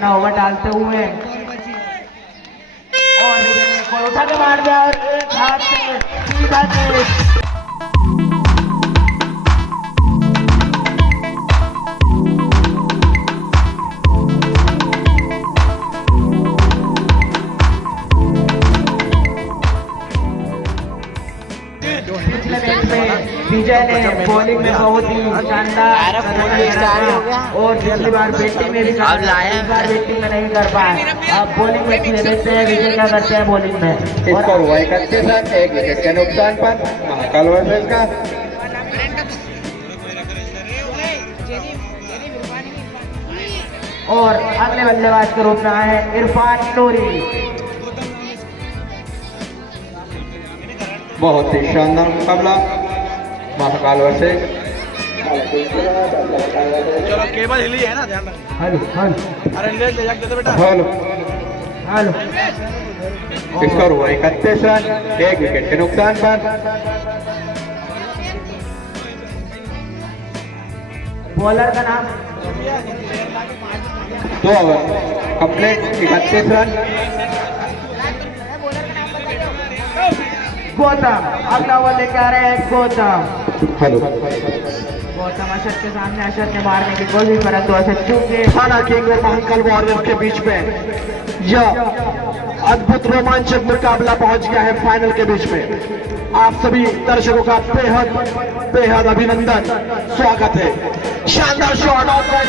अपना ओवर डालते हुए और विजय ने एक और उठा के मार दिया और एक हाथ से सीधा से पिछले मैच में विजय ने बॉलिंग में बहुत ही शानदार और पिछली बार बैटिंग में भी इस बार बैटिंग में नहीं कर पाए। अब बॉलिंग में देखते हैं विजय क्या करते हैं बॉलिंग में। स्कोर हुआ 31 एक विकेट के नुकसान पर महाकाल वर्सेस का। और अगले बल्लेबाज के रूप में आए इरफान नूरी। बहुत ही शानदार मुकाबला महाकाल वर्सेस। चलो केबल हिली है ना, ध्यान रखना। हेलो अरे ले जाके दे बेटा। हेलो हेलो स्कोर हुआ 31 रन एक विकेट के नुकसान पर। बॉलर का नाम 2 ओवर कंप्लीट 31 रन। गौतम अगला ओवर लेके आ रहे हैं गौतम। हेलो गौतम अशद के सामने अशद ने मारने की कोशिश परंतु अशद चूके थाना किंग और महाकाल वॉरियर के बीच में यह अद्भुत रोमांचक मुकाबला पहुंच गया है फाइनल के बीच में। आप सभी दर्शकों का बेहद अभिनंदन, स्वागत है। शानदार शॉट ऑफ साइड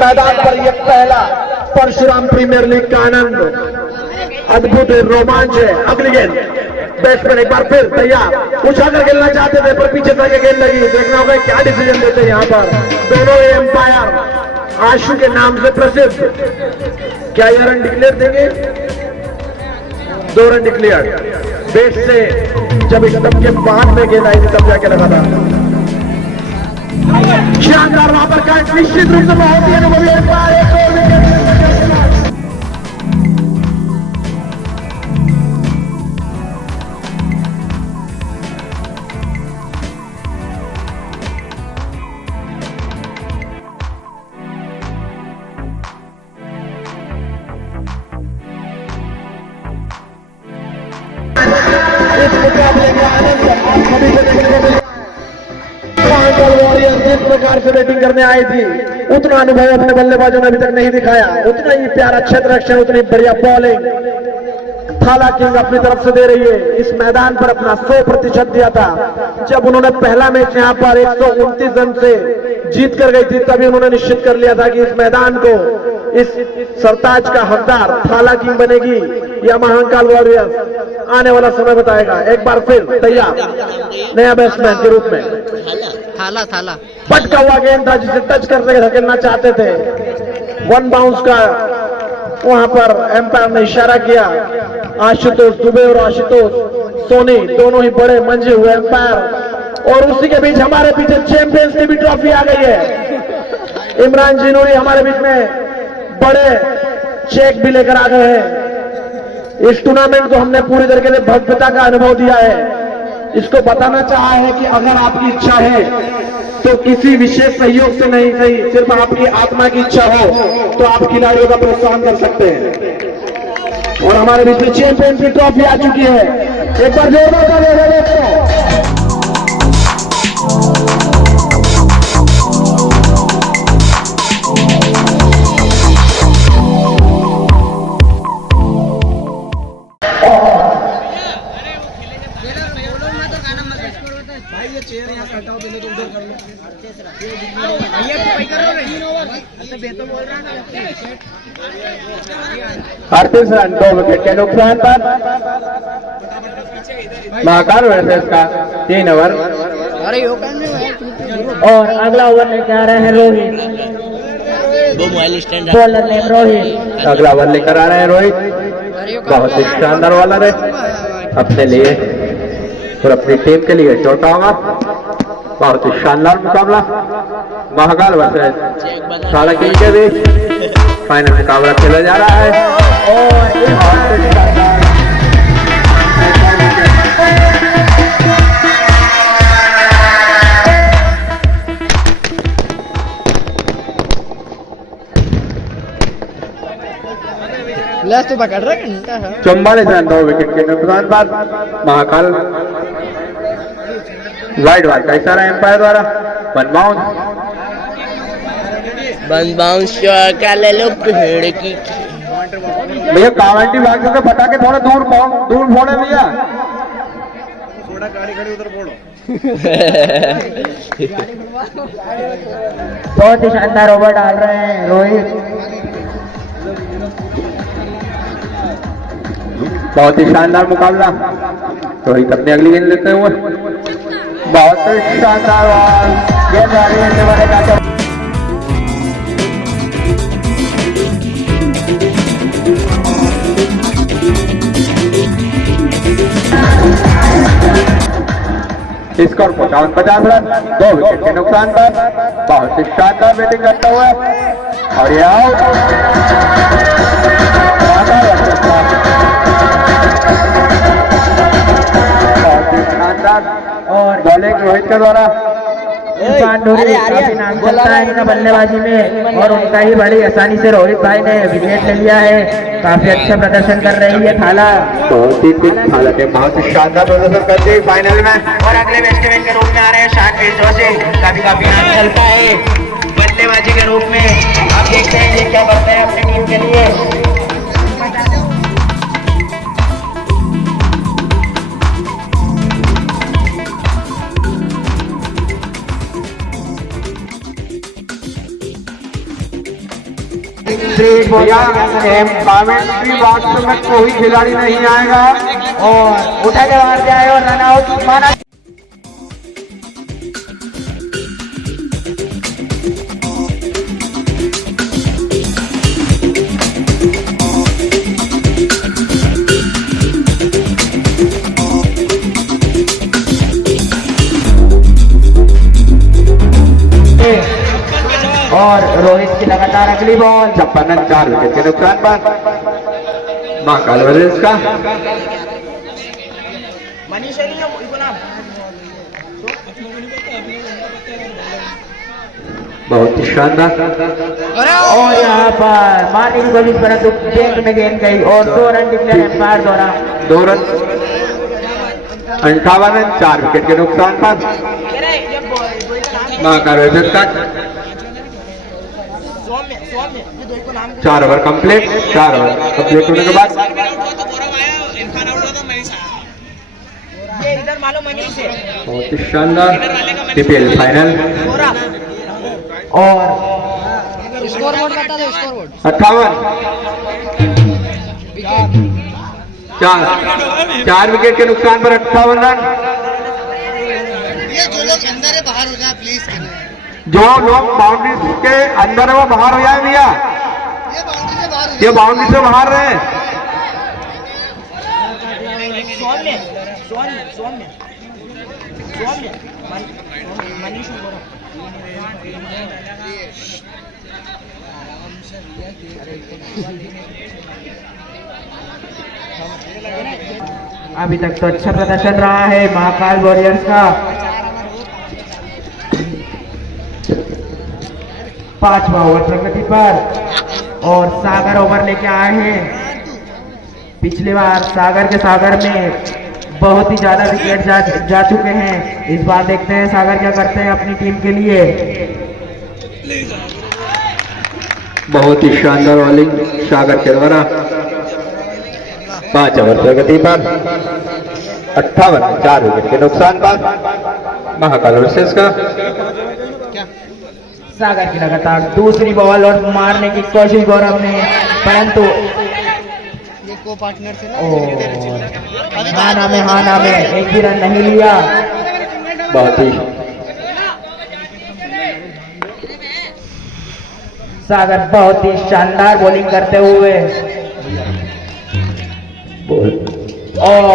मैदान पर यह पहला परशुराम प्रीमियर लीग का आनंद, अद्भुत रोमांच है। अगली गेंद बैट्समैन एक बार फिर तैयार, उछाकर खेलना चाहते थे पर पीछे तक गेंद लगी। देखना होगा क्या डिसीजन देते हैं यहाँ पर दोनों एम्पायर आशु के नाम से प्रसिद्ध। क्या यह रन डिक्लेयर देंगे? 2 रन डिक्लेयर। बेट से जब एकदम के बाद में गेंद आई थी तब जाके लगा था। शानदार वहां पर कैच, निश्चित रूप से बहुत ही अनुभवी इस मुकाबले का आनंद आप सभी को देखने को मिला। वॉरियर जिस प्रकार से बैटिंग करने आई थी उतना अनुभव अपने बल्लेबाजों ने अभी तक नहीं दिखाया। उतना ही प्यारा क्षेत्र रक्षण, उतनी बढ़िया बॉलिंग थाला किंग अपनी तरफ से दे रही है। इस मैदान पर अपना 100% दिया था। जब उन्होंने पहला मैच यहाँ पर 129 रन से जीत कर गई थी तभी उन्होंने निश्चित कर लिया था कि इस मैदान को, इस सरताज का हकदार थाला किंग बनेगी या महाकाल वॉरियर्स। आने वाला समय बताएगा। एक बार फिर तैयार नया बैट्समैन के रूप में थाला पटका हुआ गेंद था जिसे टच करके धकेलना चाहते थे। 1 बाउंस का वहां पर एम्पायर ने इशारा किया। आशुतोष दुबे और आशुतोष सोनी दोनों ही बड़े मंजे हुए एम्पायर। और उसी के बीच हमारे पीछे चैंपियंस की भी ट्रॉफी आ गई है। इमरान जिनोरी हमारे बीच में बड़े चेक भी लेकर आ गए हैं। इस टूर्नामेंट को हमने पूरी तरीके से भव्यता का अनुभव दिया है। इसको बताना चाहा है कि अगर आपकी इच्छा है तो किसी विशेष सहयोग से नहीं, सही सिर्फ आपकी आत्मा की इच्छा हो तो आप खिलाड़ियों का प्रोत्साहन कर सकते हैं। और हमारे बीच में चैंपियन की ट्रॉफी आ चुकी है। एक बार जोरदार तालियां दोस्तों। भाई ये चेयर यहाँ हटाओ, पहले तो उधर कर लो। 38 रन 2 विकेट के नुकसान पर महाकाल वर्सेस का 3 ओवर। और अगला ओवर लेकर आ रहे हैं रोहित। Bowler name Rohit. अगला ओवर लेकर आ रहे हैं रोहित। बहुत ही शानदार बॉलर है अपने लिए। और अपनी टीम के लिए चौथा ओवर। बहुत ही शानदार मुकाबला महाकाल वर्सेस साला किंग के बीच फाइनल मुकाबला खेला जा रहा है। तो पकड़ रहा है 44 रन 2 विकेट के नुकसान पर महाकाल वाइड बॉल का इशारा एम्पायर द्वारा वन बाउंस का ले लो पेड़ की भैया कावंटी भाग के फटा के थोड़ा दूर फोड़े भैया थोड़ा गाड़ी खड़ी उधर फोड़ो। बहुत ही शानदार ओवर डाल रहे हैं रोहित। बहुत ही शानदार मुकाबला रोहित अपनी अगली गेंद लेते हुए बहुत ही शानदार गेंद आ रही है। स्कोर 55 रन 2 विकेट के नुकसान पर बहुत ही शानदार बैटिंग करता हुआ और ये आउट। बहुत ही शानदार और बॉलिंग रोहित के द्वारा। इरफान नूरी काफी नाम चलता है इनका बल्लेबाजी में और उनका ही बड़ी आसानी से रोहित भाई ने विकेट ले लिया है। काफी अच्छा प्रदर्शन कर रही है थाला। बहुत ही शानदार प्रदर्शन करते हैं फाइनल में और अगले बैट्समैन के रूप में आ रहे हैं शानवीर जोशी। काफी नाम चलता है बल्लेबाजी के रूप में। आप देखते हैं ये क्या करते हैं अपनी टीम के लिए। कमेंट्री बॉक्स में कोई खिलाड़ी नहीं आएगा और उठा के मार जाए और रन आउट माना। और रोहित की लगातार अगली बॉल 56 रन 4 विकेट के नुकसान पर महाकाल वर्सेस का बहुत ही शानदार और यहाँ पर मारने की कोशिश परंतु बैंक में गेंद गई और 2 रन डिक्लेयर एम्पायर द्वारा। 2 रन 58 रन 4 विकेट के नुकसान पर महाकाल वर्सेस का 4 ओवर कंप्लीट। 4 ओवर कंप्लीट होने के बाद बहुत ही शानदार पीपीएल फाइनल और स्कोर बोर्ड बता दो। स्कोर बोर्ड 58 4 विकेट के नुकसान पर 58 रन। ये जो लोग अंदर है बाहर हो जाए प्लीज। जो लोग बाउंड्री के अंदर है वो बाहर हो जाए भैया। ये बाउंड्री से बाहर रहे। अभी तक तो अच्छा प्रदर्शन रहा है महाकाल वॉरियर्स का। 5वां ओवर प्रगति पर और सागर ओवर लेके आए हैं। पिछली बार सागर के सागर में बहुत ही ज्यादा विकेट जा चुके हैं। इस बार देखते हैं सागर क्या करते हैं अपनी टीम के लिए। बहुत ही शानदार बॉलिंग सागर के द्वारा। 5 ओवर प्रगति पर 58 4 विकेट के नुकसान पर महाकाल वर्सेस का सागर की लगातार दूसरी बॉल और मारने की कोशिश गौरव ने, परंतु को पार्टनर थे ना। हाँ नाम है एक भी रन नहीं लिया। बहुत ही सागर बहुत ही शानदार बॉलिंग करते हुए और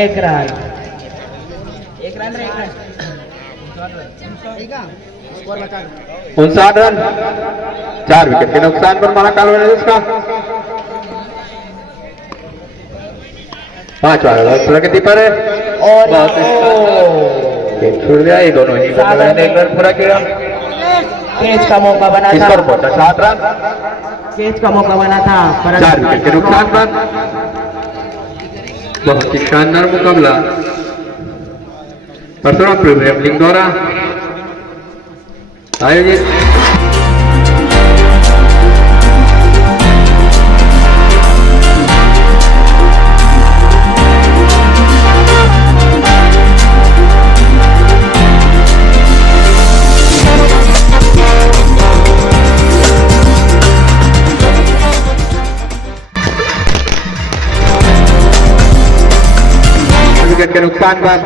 एक रन। 59 रन, 4 विकेट के नुकसान पर महाकाल वारियर्स का 5 ओवर प्रगति पर है और छूट गया। ये दोनों ही बल्लेबाज ने 1 रन पूरा किया। कैच का मौका बना था, स्कोर पहुंचा 7 रन, कैच का मौका बना था 4 विकेट के नुकसान पर। बहुत ही शानदार मुकाबला परशुराम प्रीमियर लीग द्वारा आयोजित। विकेट के नुकसान पर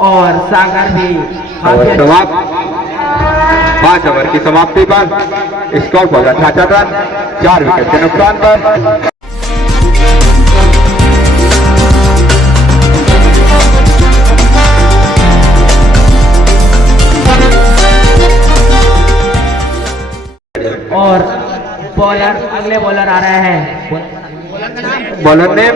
और सागर भी और समाप्त। 5 ओवर की समाप्ति पर स्कोर पहुंचा 66 रन, 4 विकेट के नुकसान पर। और बॉलर अगले बॉलर आ रहे हैं। बॉलर ने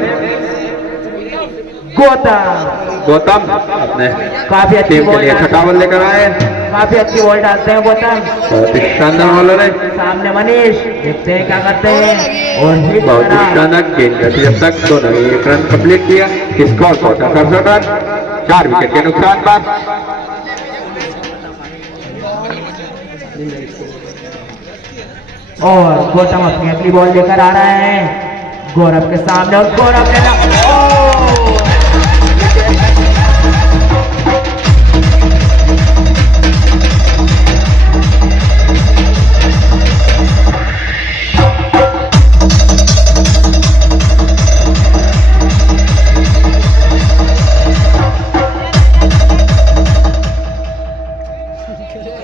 गौतम अपने काफी अच्छी टीम के बॉल लिए छठा बॉल लेकर आए। काफी अच्छी बॉल डालते हैं गौतम। बहुत ही शानदार बॉलर है। सामने मनीष, देखते हैं क्या करते हैं और हिट बहुत ही करा। शानदार गेंद करते जब तक दोनों ने 1 रन कंप्लीट किया। स्कोर पहुंचा 67 रन, 4 विकेट के नुकसान पर। और गौतम अपनी अगली बॉल लेकर आ रहे हैं गौरव के सामने और गौरव ने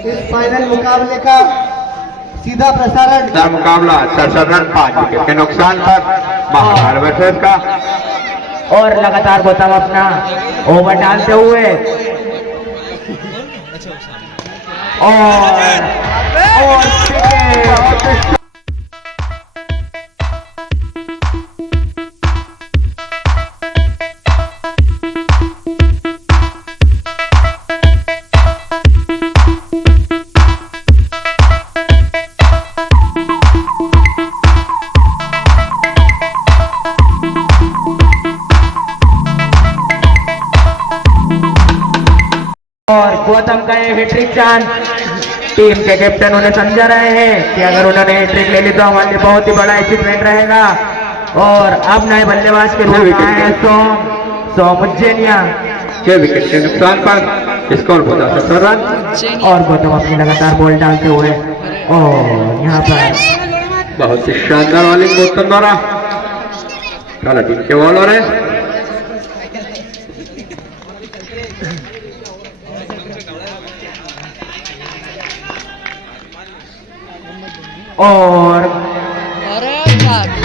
इस फाइनल मुकाबले का सीधा प्रसारण मुकाबला 67 रन, 5 विकेट के नुकसान पर महाकाल वारियर्स का। और लगातार गौतम अपना ओवर डालते हुए और गौतम का ये हैट्रिक चांस टीम के कैप्टन उन्हें समझा रहे हैं कि अगर उन्होंने हैट्रिक ले ली तो हमारे लिए बहुत ही बड़ा अचीवमेंट रहेगा। और अब नए बल्लेबाज के रूप में आए हैं सोम उज्जैनिया। 6 विकेट के नुकसान पर स्कोर पहुंचा 70 रन। और गौतम अपनी लगातार बॉल डालते हुए और यहाँ पर बहुत ही शानदार बॉलिंग गौतम द्वारा। काला टीम के बॉलर है। और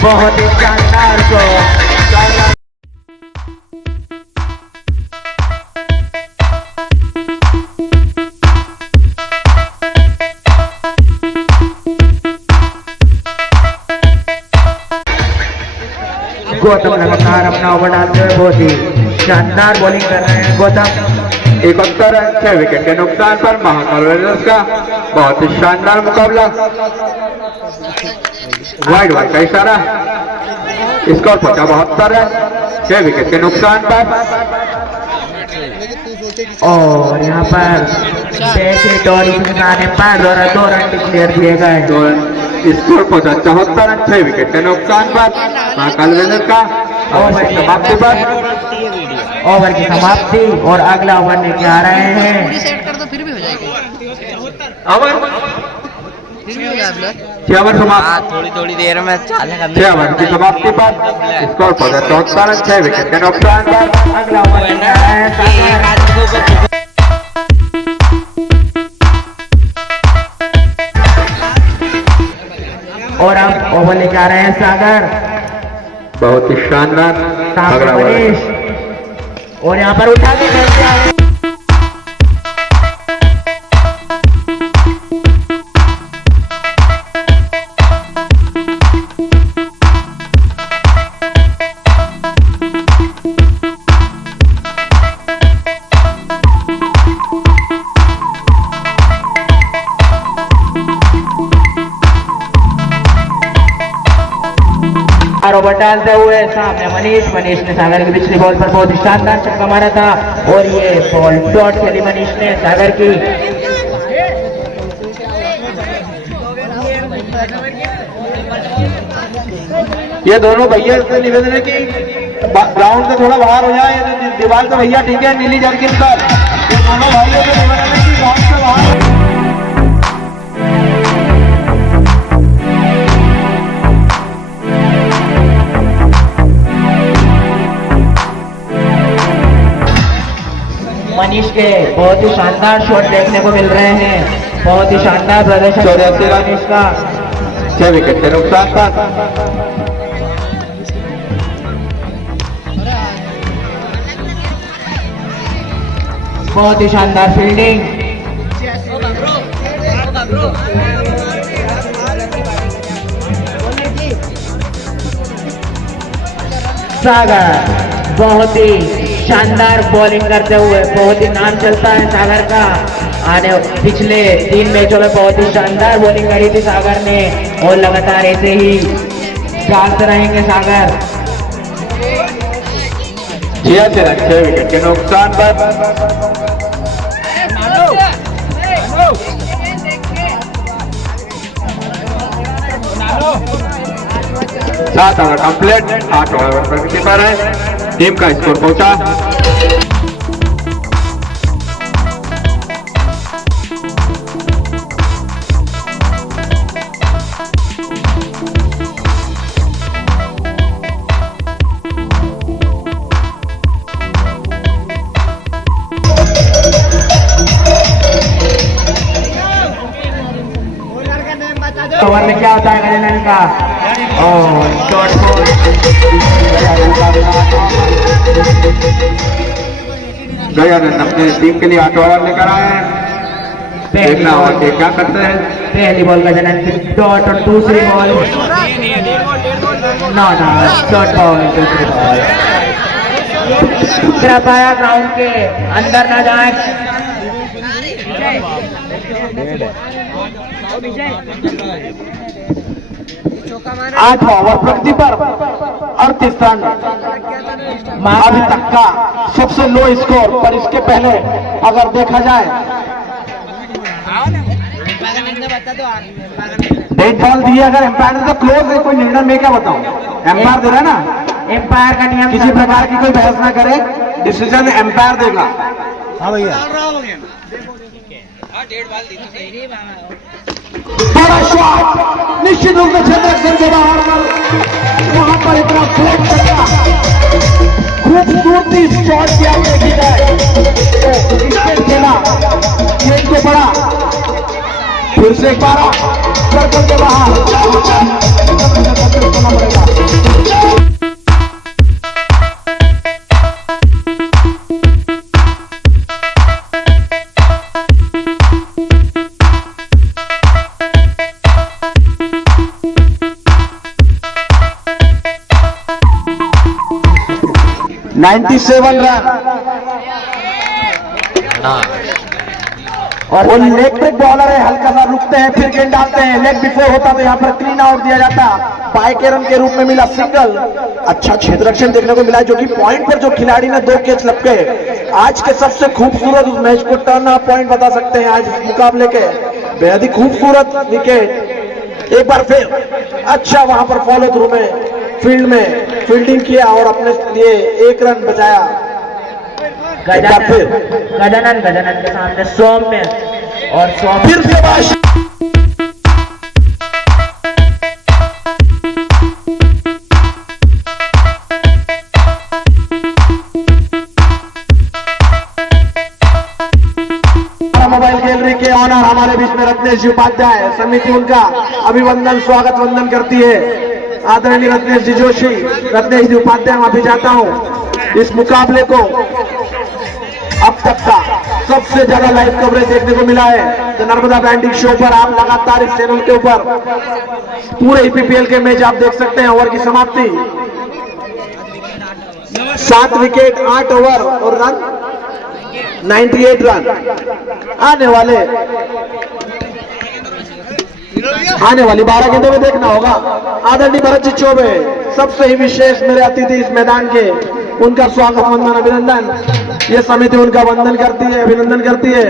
बहुत ही शानदार को गौतम लगातार अपना ओवर डालते हुए बहुत ही शानदार बॉलिंग कर रहे हैं गौतम। 71 रन, 6 विकेट के नुकसान पर महाकाल वारियर्स का बहुत ही शानदार मुकाबला। वाइड का इशारा। स्कोर पहुंचा 72 रन, 6 विकेट के नुकसान पर। और यहाँ पर एम्पायर द्वारा 2 रन डिक्लेयर किए गए। स्कोर पहुंचा 74 रन, 6 विकेट के नुकसान पर महाकाल वारियर्स का। ओवर की समाप्ति पर ओवर की समाप्ति और अगला ओवर लेके आ रहे हैं। सेट कर दो फिर भी हो जाएगी, ओवर फिर भी हो जाएगा। 6 ओवर समाप्त। थोड़ी थोड़ी देर में चाले करने 6 ओवर की समाप्ति पर स्कोर पहुंचा 74 रन, 6 विकेट के नुकसान पर। अगला ओवर लेके आ रहे हैं। और अब बॉल लेके आ रहे हैं सागर, बहुत ही शानदार सामने अगला बॉल। मनीष और यहाँ पर उठा के खेलते आए। ओवर डालते हुए सामने मनीष ने सागर की पिछली बॉल पर बहुत ही शानदार छक्का मारा था और ये बॉल डॉट खेली मनीष ने सागर की। ये दोनों भैया से निवेदन है कि ग्राउंड से थोड़ा बाहर हो जाए, दीवार तो भैया ठीक है नीली जर्किन पर, ये दोनों भाइयों से निवेदन है कि ग्राउंड से बाहर। मनीष के बहुत ही शानदार शॉट देखने को मिल रहे हैं, बहुत ही शानदार प्रदर्शन 84 रन। मनीष का। 6 विकेट से नुकसान पर। बहुत ही शानदार फील्डिंग। सागर बहुत ही शानदार बॉलिंग करते हुए, बहुत ही नाम चलता है सागर का। आने पिछले 3 मैचों में बहुत ही शानदार बॉलिंग करी थी सागर ने और लगातार ऐसे ही चलते रहेंगे सागर। 86 रन 6 विकेट के नुकसान पर। 7 ओवर कंप्लीट, 8 ओवर प्रगति पर है। टीम का स्कोर पहुंचा 9 ओवर में क्या होता है गजानन का और डॉट बॉल। गजानन अपने टीम के लिए 8 ओवर लेकर आए हैं। देखना होगा कि क्या करते हैं। पहली बॉल गजानन की डॉट और दूसरी बॉल ना डॉट बॉल, दूसरी बॉल। कृपया ग्राउंड के अंदर ना जाए। 8 ओवर प्रगति पर 38 रन अभी तक का सबसे लो स्कोर। पर इसके पहले अगर देखा जाए डेट बॉल दिए, अगर एम्पायर ने तो क्लोज है, कोई निर्णय में क्या बताऊं, एम्पायर दे रहा है ना। एम्पायर का नियम किसी प्रकार की कोई बहस ना करे, डिसीजन एम्पायर देगा। हाँ भैया, बड़ा शॉट निश्चित रूप से क्षेत्र से बाहर पर, वहां पर इतना फ्लैट चक्का खूबसूरती शॉट किया देखी जाए तो क्रिकेट खेला गेंद को बड़ा फिर से एक बार सर्कल के बाहर करना पड़ेगा। 97 रन और वो लेग ब्रेक बॉलर है, हल्का सा रुकते हैं फिर गेंद डालते हैं। लेग बिफोर होता तो यहाँ पर क्लीन आउट दिया जाता, बाय के रन के रूप में मिला सिंगल। अच्छा क्षेत्ररक्षण देखने को मिला, जो कि पॉइंट पर जो खिलाड़ी ने 2 कैच लपके। आज के सबसे खूबसूरत उस मैच को टर्न अप पॉइंट बता सकते हैं आज इस मुकाबले के। बेहद ही खूबसूरत विकेट एक बार फिर। अच्छा वहां पर फॉलो थ्रू में फील्ड में फील्डिंग किया और अपने लिए 1 रन बचाया। गजानन के सामने सौम्य और सौम्य फिर से बाश मोबाइल गैलरी के ऑनर हमारे बीच में रत्नेश जी उपाध्याय समिति उनका अभिवंदन स्वागत वंदन करती है। आदरणीय रत्नेश जी जोशी, रत्नेश जी उपाध्याय, मैं भी चाहता हूं इस मुकाबले को अब तक का सबसे ज्यादा लाइव कवरेज देखने को मिला है। तो नर्मदा बैंडिंग शो पर आप लगातार इस चैनल के ऊपर पूरे ईपीपीएल के मैच आप देख सकते हैं। ओवर की समाप्ति 7 विकेट 8 ओवर और रन 98 रन। आने वाली 12 गेंदों में देखना होगा। आदरणीय भरत जी चौबे, सबसे ही विशेष मेरे अतिथि इस मैदान के, उनका स्वागत वंदन अभिनंदन। ये समिति उनका वंदन करती है, अभिनंदन करती है।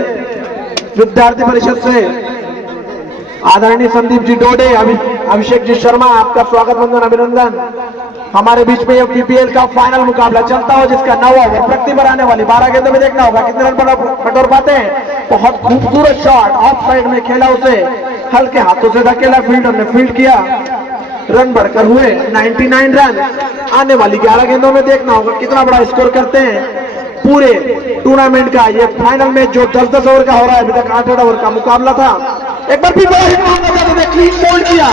विद्यार्थी परिषद से आदरणीय संदीप जी डोडे, अभिषेक जी शर्मा, आपका स्वागत वंदन अभिनंदन। हमारे बीच में ये पीपीएल का फाइनल मुकाबला चलता हो जिसका 9 ओवर प्रति पर आने वाली 12 गेंदों में देखना होगा कितने रन बटोर पाते हैं। बहुत खूबसूरत शॉट ऑफ साइड में खेला, उसे हल्के हाथों से धकेला, फील्डर ने फील्ड किया, रन बढ़कर हुए 99 रन। आने वाली 11 गेंदों में देखना होगा कितना बड़ा स्कोर करते हैं। पूरे टूर्नामेंट का ये फाइनल मैच जो 10-10 ओवर का हो रहा है, अभी तक 8-8 ओवर का मुकाबला था। एक बार भी बड़ा हिट मारना चाहते थे, क्लीन बोल्ड किया।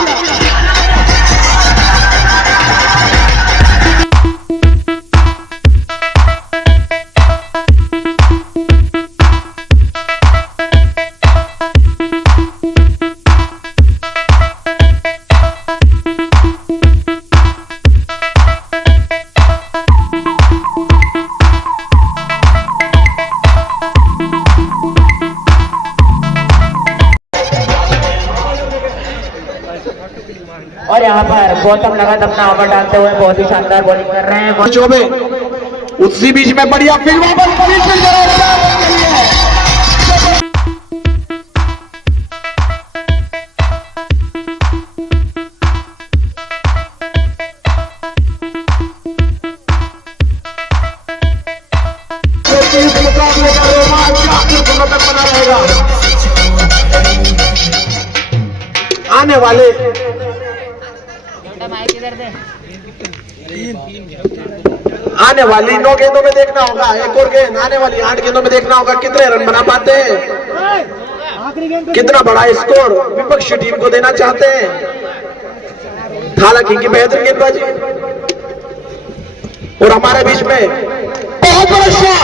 और यहाँ पर गौतम नगद अपना ओवर डालते हुए बहुत ही शानदार बॉलिंग कर रहे हैं। चौबे उसी बीच में बढ़िया फील्ड आने वाले आने वाली 9 गेंदों में देखना होगा, एक और गेंद आने वाली 8 गेंदों में देखना होगा कितने रन बना पाते हैं, कितना बड़ा स्कोर विपक्षी टीम को देना चाहते हैं। हालांकि की बेहतरीन गेंदबाजी और हमारे बीच में बहुत बड़ा शॉट।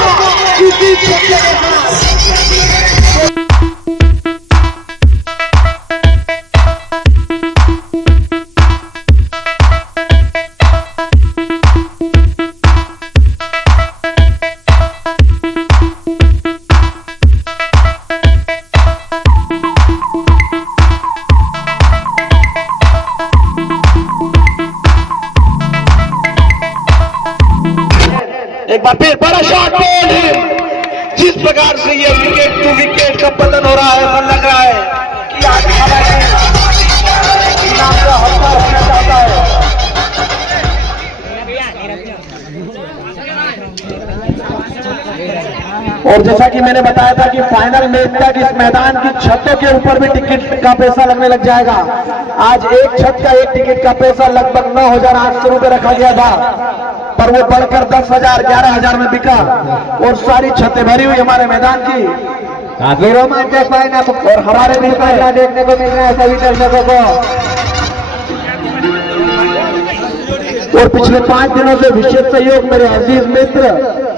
एक बार फिर बड़ा शॉट बॉल है। जिस प्रकार से ये विकेट टू विकेट का पतन हो रहा है, ऐसा लग रहा है कि आज इनाम का हल्का रखना चाहता है। और जैसा कि मैंने बताया था कि फाइनल मैच तक इस मैदान की छतों के ऊपर भी टिकट का पैसा लगने लग जाएगा। आज एक छत का एक टिकट का पैसा लगभग 9,800 रुपए रखा गया था, पर वो बढ़कर 10,000 11,000 में बिका और सारी छतें भरी हुई हमारे मैदान की। काफी रोमांचक फाइनल और हमारे भी फाइनल देखने को मिल रहा है सभी दर्शकों को। और पिछले 5 दिनों से विशेष सहयोग मेरे अजीज मित्र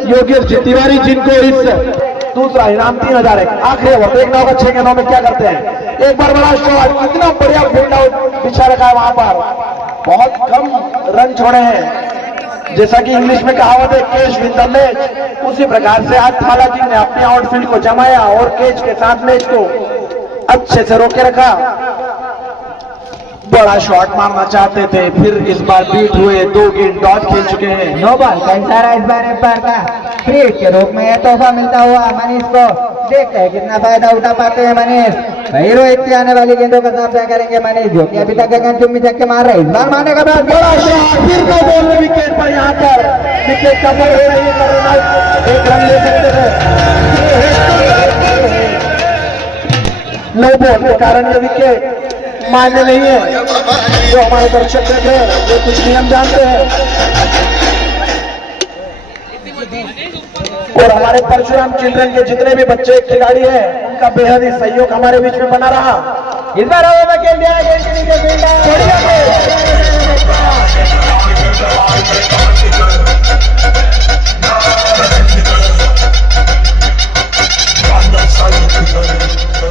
योगेश जी तिवारी, जिनको इस दूसरा इनाम 3,000 है। आखिरी ओवर देखना होगा 6 गेंदों में क्या करते हैं। एक बार बड़ा शॉट, कितना बढ़िया फील्ड आउट बिछा रखा है वहां पर, बहुत कम रन छोड़े हैं। जैसा कि इंग्लिश में कहावत है कैच विन द मैच, उसी प्रकार से आज थाला जी ने अपने आउटफील्ड को जमाया और कैच के साथ मैच को अच्छे से रोके रखा। बड़ा शॉट मारना चाहते थे, फिर इस बार बीट हुए, 2 गेंद डॉट खेल चुके हैं। नो बॉल का इशारा इस बार एम्पायर का फ्रीड के रूप में यह तोहफा मिलता हुआ मनीष को। देखते हैं कितना फायदा उठा पाते हैं मनीष। भाई रोहित की आने वाली गेंदों का सामना करेंगे मनीष, जो कि अभी तक गेंद चुम्मी चक्के मार रहे। इस बार मारने का बाद बड़ा शॉट, फिर 2 बॉल में विकेट पर, यहाँ पर विकेट कवर हो रही है, एक रन ले सकते थे। 9 बॉल के कारण ये विकेट मान्य नहीं है। जो हमारे दर्शक हैं वो कुछ नियम जानते हैं। और हमारे परशुराम चिल्ड्रन के जितने भी बच्चे खिलाड़ी हैं का बेहद ही सहयोग हमारे बीच में बना रहा। इस बार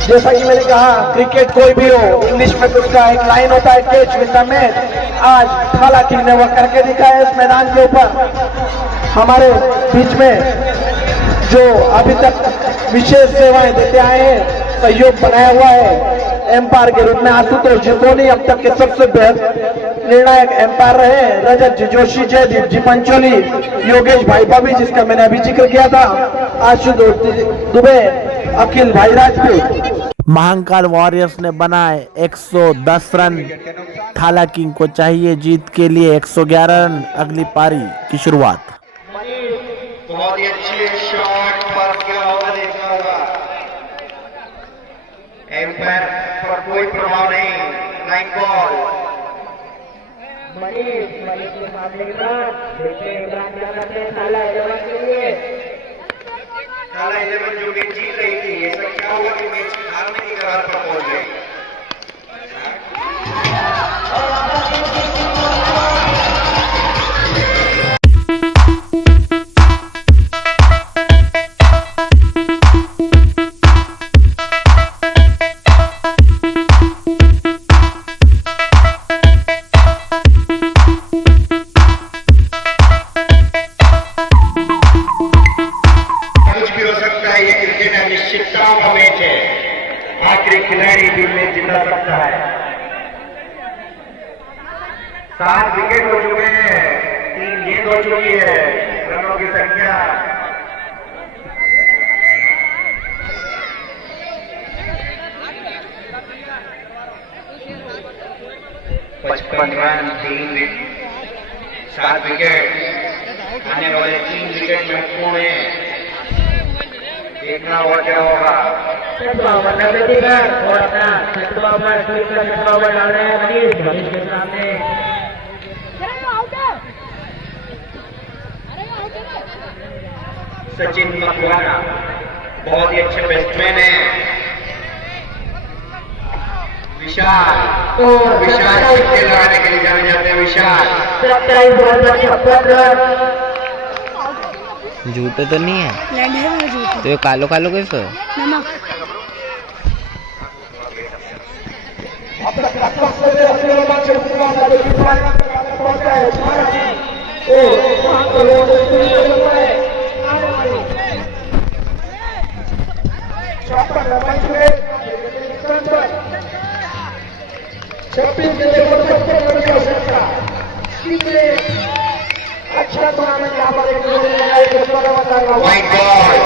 जैसा कि मैंने कहा, क्रिकेट कोई भी हो, इंग्लिश में उसका एक लाइन होता है, कैच विद द मैच। आज थाला किंग ने वह करके दिखाया इस मैदान के ऊपर। हमारे बीच में जो अभी तक विशेष सेवाएं देते आए हैं, सहयोग बनाया हुआ है एम्पायर के रूप में आशुतोष जितोनी अब तक के सबसे बेहद निर्णायक एम्पायर रहे। रजत जी जोशी, जयदीप जी पंचोली, योगेश भाई बॉबी जिसका मैंने अभी जिक्र किया था, आशुतोष दुबे, अखिल भाई राजपूत। महाकाल वॉरियर्स ने बनाए 110 रन। थाला किंग को चाहिए जीत के लिए 111 रन। अगली पारी की शुरुआत। बहुत ही अच्छी शॉट पर क्या होगा देखना होगा। एम्पायर पर कोई प्रभाव नहीं, लाइन बॉल। मनीष के मामले के बाद देखते हैं इमरान क्या करते हैं थाला 11 के लिए। थाला 11 जो मैच जीत रही थी, ऐसा क्या हुआ कि मैच हारने की कगार पर पहुंच गई। निश्चितताओं का मैच है, आखिरी खिलाड़ी भी मैच जिता सकता है। 7 विकेट हो चुके हैं, 3 गेंद हो चुकी है, रनों की संख्या 55 रन, 7 विकेट। आने वाले 3 विकेट महत्वपूर्ण है, देखना हुआ क्या होगा। और अपना छठवां डाल रहे हैं मनीष के सामने। सचिन मकवाना बहुत ही अच्छे बैट्समैन हैं। विशाल सिक्के लगाने के लिए जाने जाते हैं। विशाल झूठे तो नहीं है, लैंड है वो झूठ तो ये कालो कालो कैसे नमक। अच्छा टूर्नामेंट यहाँ पर एक वाइट बॉल।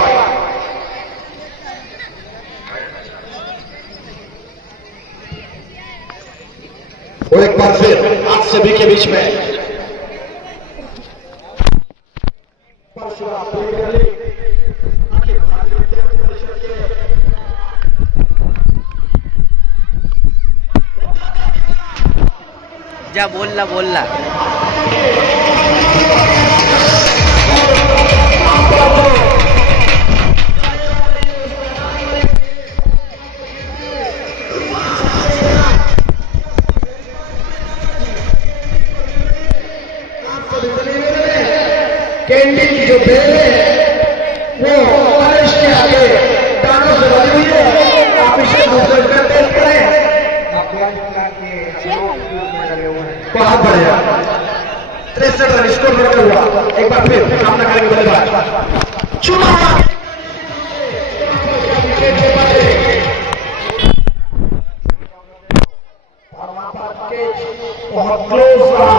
वो एक बार फिर आप सभी के बीच में जा बोल ला कैंडी की जो बेल है वो बारिश के आगे दानों से भरी हुई है। आप इसे दूसरे का टेस्ट करें। बहुत बढ़िया 63 रन स्कोर करके हुआ। एक बार फिर सामना करेंगे बल्लेबाज चुना और वहां पर कैच बहुत क्लोज रहा।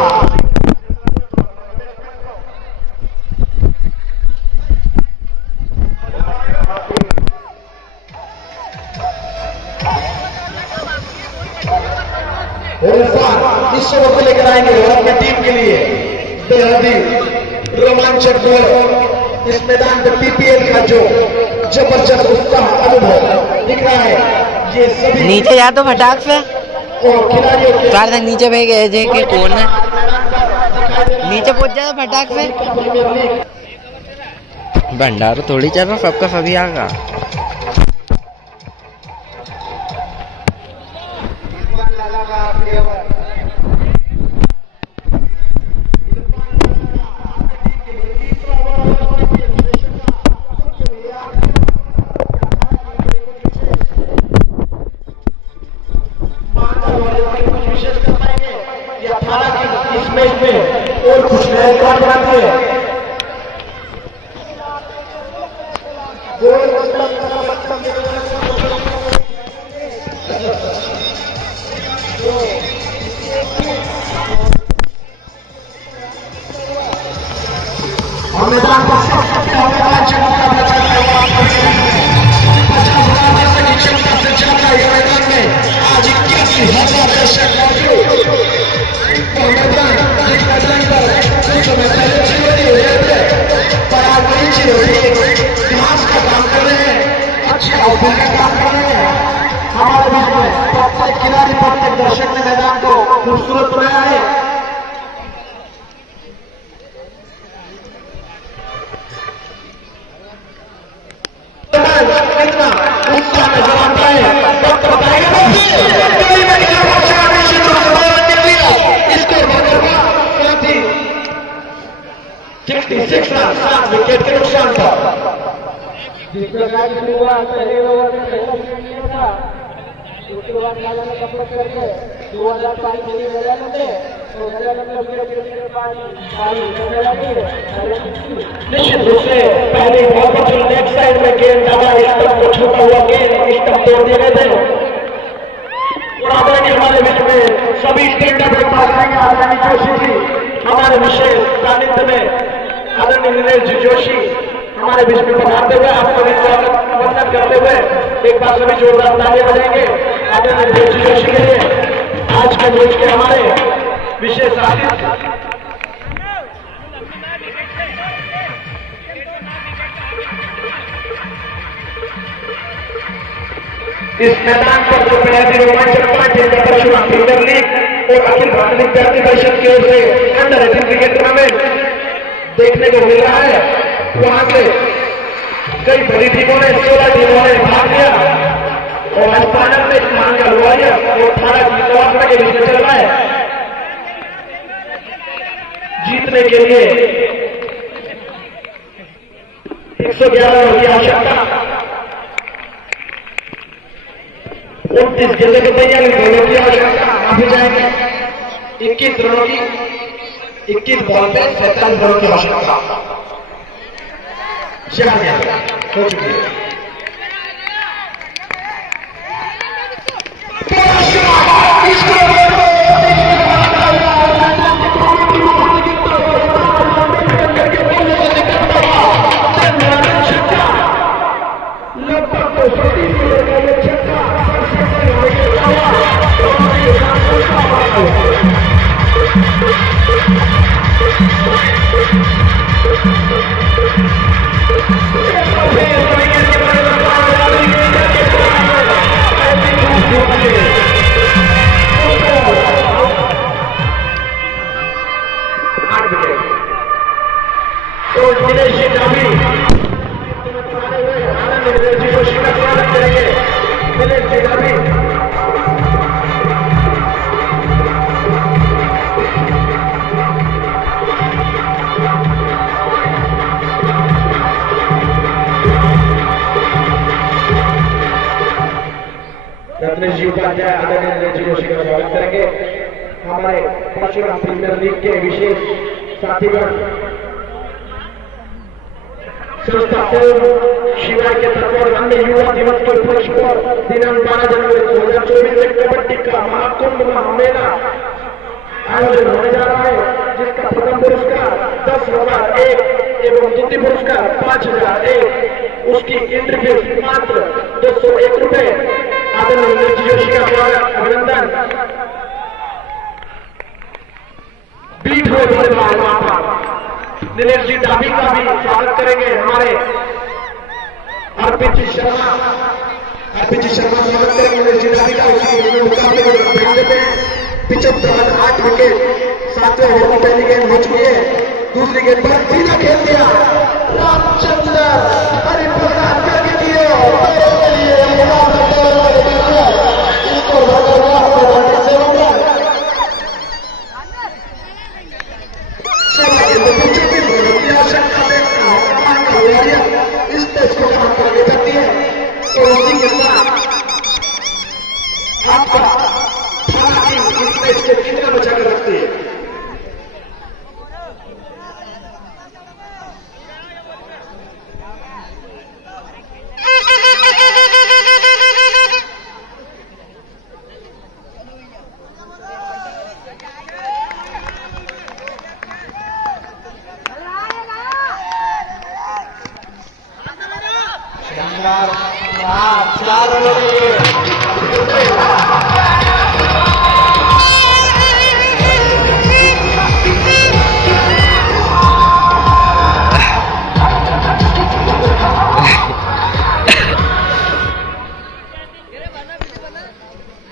इस ओवर को लेकर आएंगे और अपनी टीम के लिए बेहद ही रोमांचक बॉल। इस मैदान पर पीपीएल का जो जबरदस्त उत्साह अनुभव दिख रहा है, ये सभी नीचे जा तो फटाक से और खिलाड़ियों के कार तक नीचे भेज जे के कौन है नीचे पहुंच जाए फटाक से। भंडारा थोड़ी चल रहा, सबका सभी आगा। इस मैच में और कुछ नए रिकॉर्ड बनाते हैं। और मैदान का सबसे बड़ा मुकाबला चल रहा है। 50,000 की क्षमता से ज्यादा ये मैदान में आज 81,000 दर्शक मौजूद। तो मैदान जिस मैदान पर कुछ समय पहले चिरोली हो रहे थे, पर आज वही चिरोली घास का काम कर रहे हैं, अच्छे आउटफील्ड का काम कर रहे हैं। हमारे बीच में प्रत्येक खिलाड़ी, प्रत्येक दर्शक ने मैदान को खूबसूरत बनाया है। विकेट के नुकसान था। जिस प्रकार की शुरुआत पहले ओवर में पहला विकेट लिया था, उसके बाद राजा ने कपड़े करके 2005 के लिए मैदान में, तो मैदान में विकेट के बाद पारी होने लगी है। निश्चित रूप से पहले बॉल पर जो लेफ्ट साइड में गेंद दबा, स्टंप को छूता हुआ गेंद स्टंप तोड़ दिए गए थे। और आदरणीय हमारे बीच में सभी स्टैंड अप करेंगे आदरणीय जोशी जी हमारे विशेष सानिध्य में, आदरणीय नीलेश जोशी हमारे बीच में पधारते हुए आपको वंदन करते हुए एक बार सभी जोरदार तालियां बजाएंगे आदरणीय नीलेश जोशी के लिए। आज के मैच के हमारे विशेष सानिध्य इस मैदान पर जो बेहद रोमांचक मैच दक्षिणा प्रीमियर लीग और अखिल भारतीय विद्यार्थी परिषद की ओर से अंडर 18 क्रिकेट टूर्नामेंट देखने को मिल रहा है। वहां से कई बड़ी टीमों ने 16 टीमों ने भाग लिया और आज फाइनल में महानगर वॉरियर्स और 18 के बीच में चल रहा है। जीतने के लिए 111 रन की आवश्यकता, 29 गेंदों की तैयारी, दोनों की आवश्यकता। काफी जाएंगे 21 रनों की, 21 बॉल पे 47 रनों की आवश्यकता हो चुकी है। रत्नेश जी उपाध्याय आदरणीय जोशी का स्वागत करेंगे। हमारे दक्षिणा प्रीमियर लीग के विशेष साथीगण संस्था शिवाय के तत्वावधान में युवा दिवस के उपलक्ष्य पर दिनांक 12 जनवरी 2024 में कबड्डी का महाकुंभ महामेला आयोजन होने जा रहा है, जिसका प्रथम पुरस्कार 10,001 एवं द्वितीय पुरस्कार 5,001, उसकी एंट्री फीस मात्र 201 रुपए। आदरणीय नीलेश जोशी का स्वागत, अभिनंदन। बीट हुए बड़े वहां पर नीलेश जी डाबी का भी स्वागत करेंगे। हमारे अर्पित जी शर्मा स्वागत करेंगे नीलेश जी डाबी का। उसी मुकाबले को ध्यान देते हैं। 75 विकेट, 7वें ओवर की पहली गेंद हो चुकी है। दूसरी गेंद पर सीधा खेल दिया रामचंद्र हरिप्रसाद करके दिए इसको 4 रनों के लिए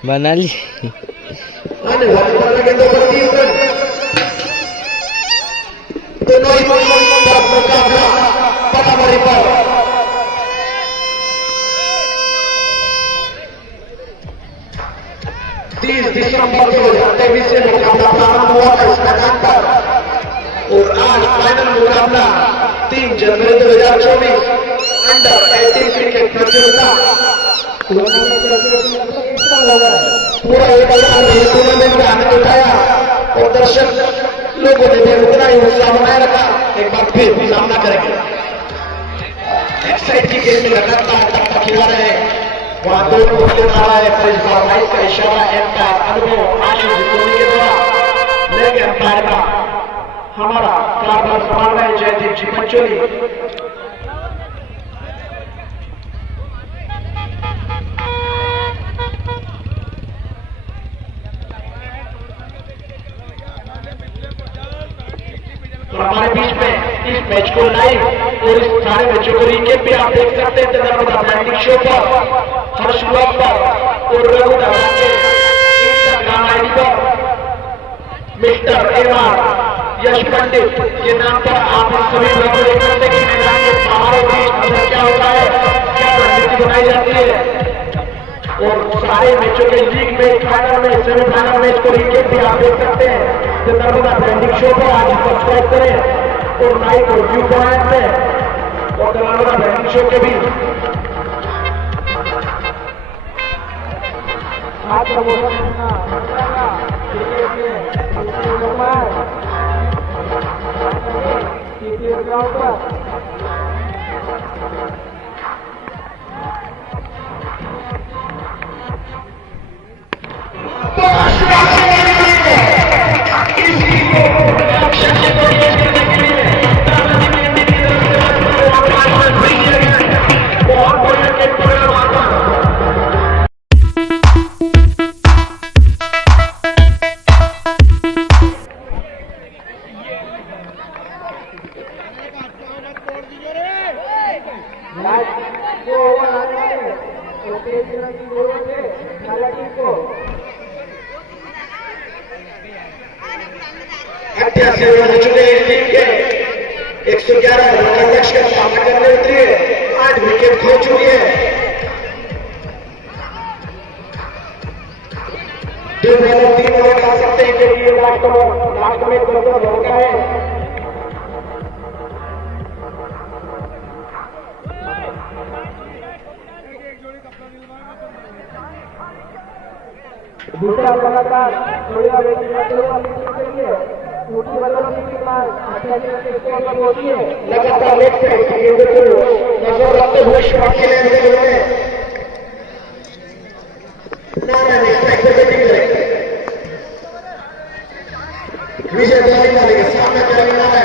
बना ली। आने वाले वाले के 2 पर 3 रन दोनों ही का मुकाबला बराबरी पर। दिसंबर 2023 से मुकाबला प्रारंभ हुआ था इस मैदान पर और आज फाइनल मुकाबला 3 जनवरी 2024 अंडर 18 क्रिकेट प्रतियोगिता पूरा एक टूर्नामेंट का आनंद उठाया और दर्शक लोगों ने भी उतना ही उत्साह बनाए रखा। एक बार फिर सामना करेंगे एक्साइट की गेम में लगातार टक्कर खिला रहे हैं वहां दोनों बल्ले आ रहा है पर इस बार लाइट का इशारा एम्पायर अनुभव आशीष धोनी के द्वारा लेके एम्पायर का हमारा कारभार संभाल रहे जयदीप जी पंचोली। हमारे बीच में इस मैच को लाइव और इस सारे मैचों को रिकेप भी आप देख सकते हैं नर्मदा ब्रांडिंग शो पर, हर्ष ब्लॉग पर और रघुदा के इंस्टाग्राम आईडी पर मिस्टर एमआर यश पंडित के नाम पर आप सभी लोग देख सकते हैं कि मैदान के बाहर बीच क्या होता है, क्या रणनीति बनाई जाती है और सारे मैचों के लीग में फाइनल में सेमीफाइनल मैच को रिकेप भी आप देख सकते हैं नर्मदा ब्रांडिंग शो पर। आज सब्सक्राइब करें और लाइक और व्यू पॉइंट में और नर्मदा ब्रांडिंग शो के भी चुने टीम के 111 रन का लक्ष्य का सामना करने उतरी है। 8 विकेट खो चुकी है। टीम वाले 3 ओवर खा सकते हैं क्योंकि लास्ट में 2 ओवर का है। दूसरा लगातार लगातार लेग साइड नजर रखते हुए शॉट खेले विजय बॉलिंग वाले के सामने करने वाला है।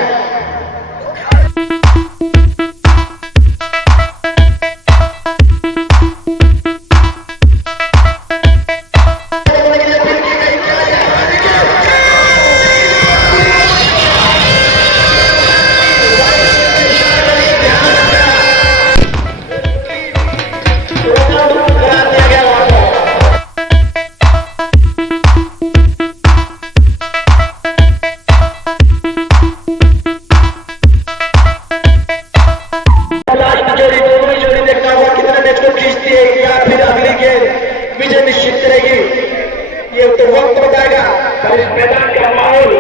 विजय निश्चित करेगी ये तो वक्त बताएगा। पर इस मैदान का माहौल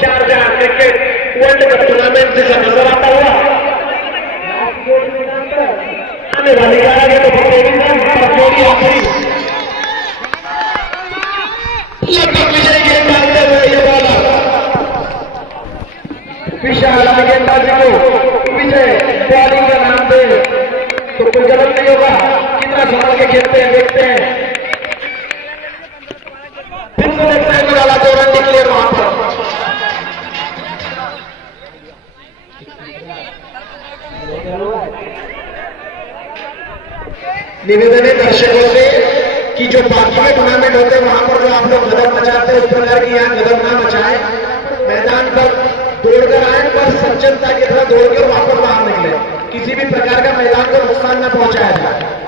Sharjah cricket world cup tournament जैसा नजर आता हुआ आने वाली 11 के तो लगभग विजय गेंद डालते हुए ये बॉलर विशाल गेंदबाजी को विजय बॉलिंग का नाम दे तो कोई गलत नहीं होगा। कितना संभाल के खेलते हैं देखते हैं। फिर से देखते हैं वाला 2 रन निकले वहां पर। निवेदन है दर्शकों से कि जो बाकी के टूर्नामेंट होते हैं वहां पर जो आप लोग गदम मचाते हैं उस प्रकार की यहाँ गदम ना मचाएं, मैदान पर दौड़कर आए पर सज्जनता की तरह दौड़ के वापस बाहर निकले, किसी भी प्रकार का मैदान को नुकसान न पहुंचाया जाए।